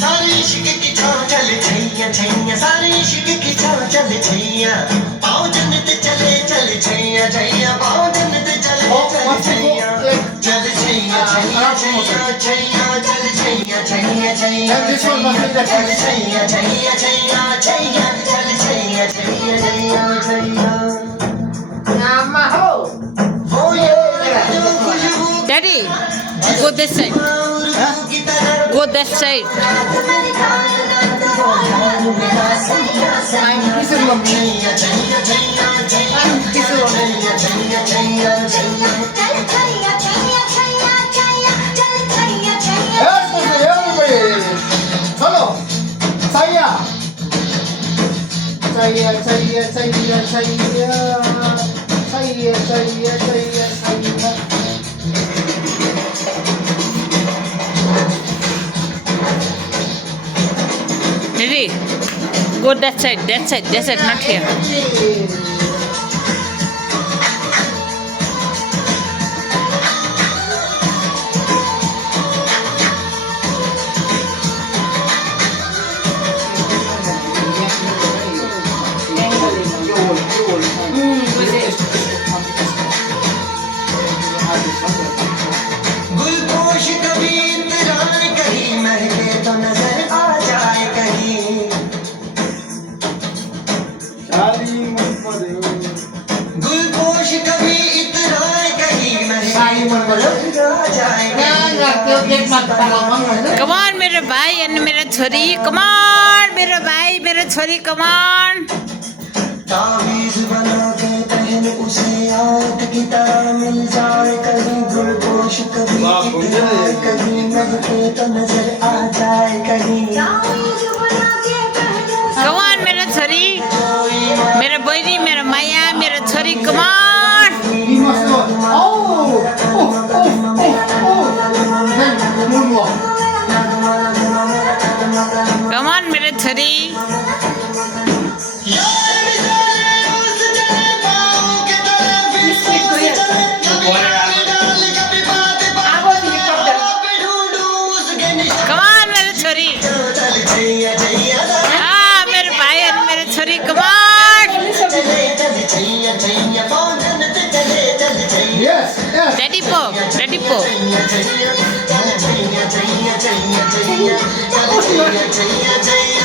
सारे इश्क की छाव चल छैया छैया सारे इश्क की छाव चल छैया पाँव जन्नत चले चल छैया छैया पाँव जन्नत चले चल छैया चल छैया छैया छैया छैया चल छैया छैया छैया चल छैया छैया छैया छैया चल छैया छैया छैया छैया वो ये खुशबू Daddy, go this side. की तरह Go that side. Daddy, go that side, not here. गुलपोश कभी इतरार कहीं महके तो नजर आ जाए कहीं गुलपोश कभी इतरार कहीं महके तो नजर आ जाए Come on, मेरे भाई and मेरा छोरी. Come on, मेरा भाई, मेरा छोरी. Come on. तावीज़ बना के पहन उसे आयत की तरह मिल जाए कहीं गुलपोश कभी इतरार कहीं महके तो नजर आ जाए कहीं Come on, मेरा छोरी. मेरा बहिनी, मेरा माया, मेरा छोरी. Come on. Come on, मेरा छोरी. Come on, मेरा छोरी. हाँ, मेरे भाई और मेरे छोरी. Come on. Daddy po, Daddy po. Chaya chaya chaya chaya chaya chaya